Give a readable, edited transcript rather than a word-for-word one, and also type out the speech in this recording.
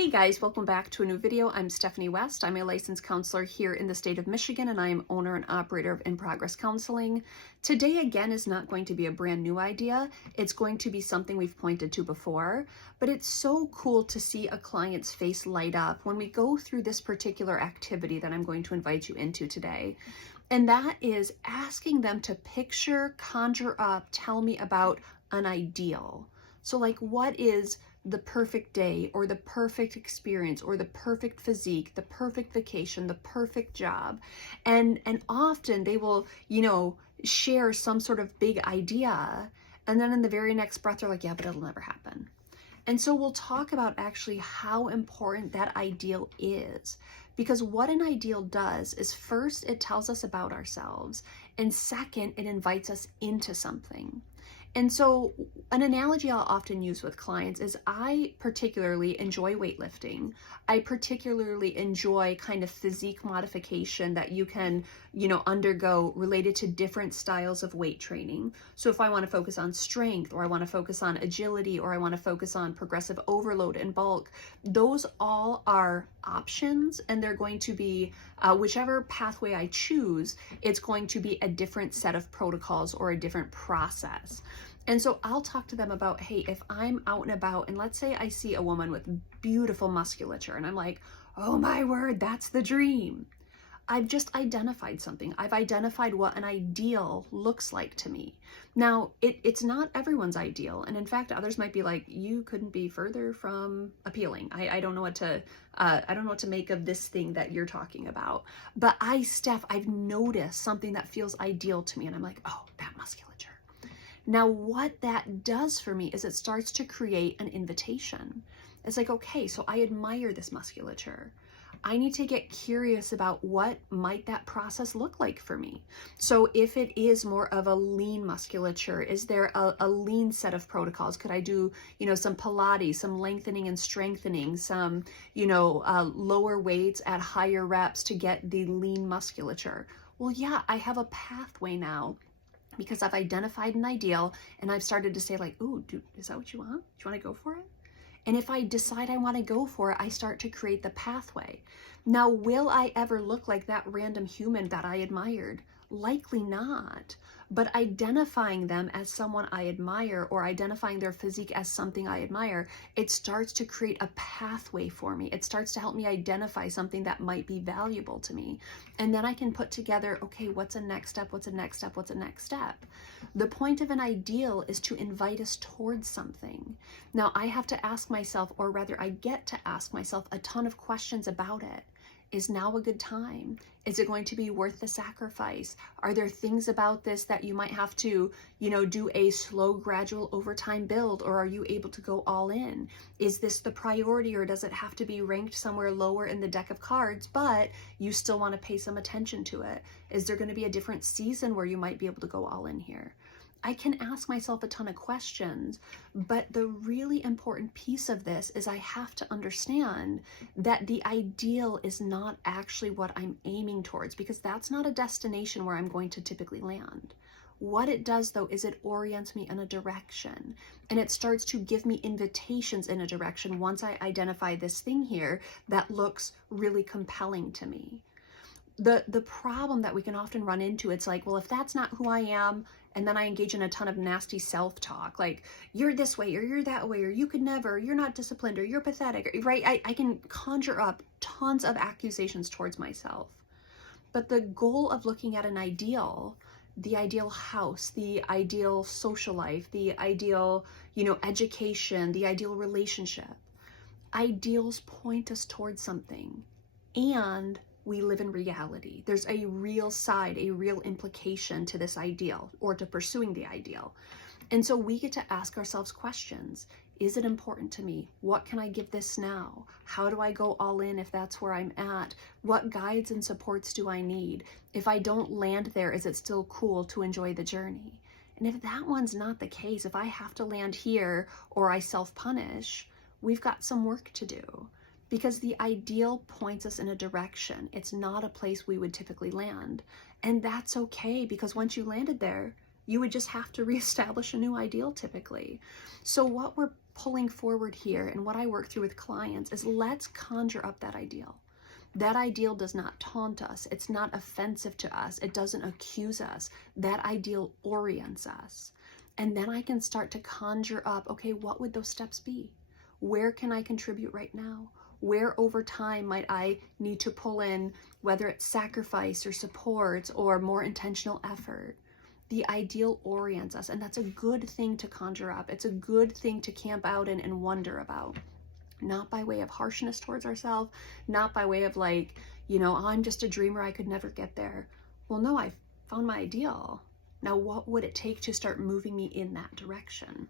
Hey guys, welcome back to a new video. I'm Stephanie West. I'm a licensed counselor here in the state of Michigan, and I am owner and operator of In Progress Counseling. Today, again, is not going to be a brand new idea. It's going to be something we've pointed to before, but it's so cool to see a client's face light up when we go through this particular activity that I'm going to invite you into today. And that is asking them to picture, conjure up, tell me about an ideal. So like, what is the perfect day or the perfect experience or the perfect physique, the perfect vacation, the perfect job? And often they will, share some sort of big idea. And then in the very next breath, they're like, yeah, but it'll never happen. And so we'll talk about actually how important that ideal is. Because what an ideal does is, first, it tells us about ourselves. And second, it invites us into something. And so an analogy I'll often use with clients is I particularly enjoy weightlifting. I particularly enjoy kind of physique modification that you can, undergo related to different styles of weight training. So if I want to focus on strength, or I want to focus on agility, or I want to focus on progressive overload and bulk, those all are options, and they're going to be whichever pathway I choose, it's going to be a different set of protocols or a different process. And so I'll talk to them about, hey, if I'm out and about and let's say I see a woman with beautiful musculature and I'm like, oh my word, that's the dream. I've just identified something. I've identified what an ideal looks like to me. Now, it's not everyone's ideal. And in fact, others might be like, you couldn't be further from appealing. I don't know what to make of this thing that you're talking about. But I've noticed something that feels ideal to me. And I'm like, oh, that musculature. Now, what that does for me is it starts to create an invitation. It's like, okay, so I admire this musculature. I need to get curious about what might that process look like for me. So if it is more of a lean musculature, is there a lean set of protocols? Could I do, some Pilates, some lengthening and strengthening, some, lower weights at higher reps to get the lean musculature? Well, yeah, I have a pathway now, because I've identified an ideal and I've started to say like, ooh, is that what you want? Do you want to go for it? And if I decide I want to go for it, I start to create the pathway. Now, will I ever look like that random human that I admired? Likely not. But identifying them as someone I admire, or identifying their physique as something I admire, it starts to create a pathway for me. It starts to help me identify something that might be valuable to me. And then I can put together, okay, what's a next step? What's a next step? What's a next step? The point of an ideal is to invite us towards something. Now, I have to ask myself, or rather I get to ask myself, a ton of questions about it. Is now a good time? Is it going to be worth the sacrifice? Are there things about this that you might have to, do a slow, gradual overtime build, or are you able to go all in? Is this the priority, or does it have to be ranked somewhere lower in the deck of cards, but you still want to pay some attention to it? Is there going to be a different season where you might be able to go all in here? I can ask myself a ton of questions, but the really important piece of this is I have to understand that the ideal is not actually what I'm aiming towards, because that's not a destination where I'm going to typically land. What it does, though, is it orients me in a direction, and it starts to give me invitations in a direction once I identify this thing here that looks really compelling to me. The problem that we can often run into, it's like, well, if that's not who I am, and then I engage in a ton of nasty self-talk, like, you're this way, or you're that way, or you could never, you're not disciplined, or you're pathetic, right? I can conjure up tons of accusations towards myself. But the goal of looking at an ideal, the ideal house, the ideal social life, the ideal, education, the ideal relationship, ideals point us towards something. And we live in reality. There's a real side, a real implication to this ideal, or to pursuing the ideal. And so we get to ask ourselves questions. Is it important to me? What can I give this now? How do I go all in if that's where I'm at? What guides and supports do I need? If I don't land there, is it still cool to enjoy the journey? And if that one's not the case, if I have to land here or I self-punish, we've got some work to do. Because the ideal points us in a direction. It's not a place we would typically land. And that's okay, because once you landed there, you would just have to reestablish a new ideal typically. So what we're pulling forward here and what I work through with clients is let's conjure up that ideal. That ideal does not taunt us. It's not offensive to us. It doesn't accuse us. That ideal orients us. And then I can start to conjure up, okay, what would those steps be? Where can I contribute right now? Where over time might I need to pull in, whether it's sacrifice or support or more intentional effort? The ideal orients us, and that's a good thing to conjure up. It's a good thing to camp out in and wonder about. Not by way of harshness towards ourselves, not by way of like, I'm just a dreamer, I could never get there. Well, no, I found my ideal. Now, what would it take to start moving me in that direction?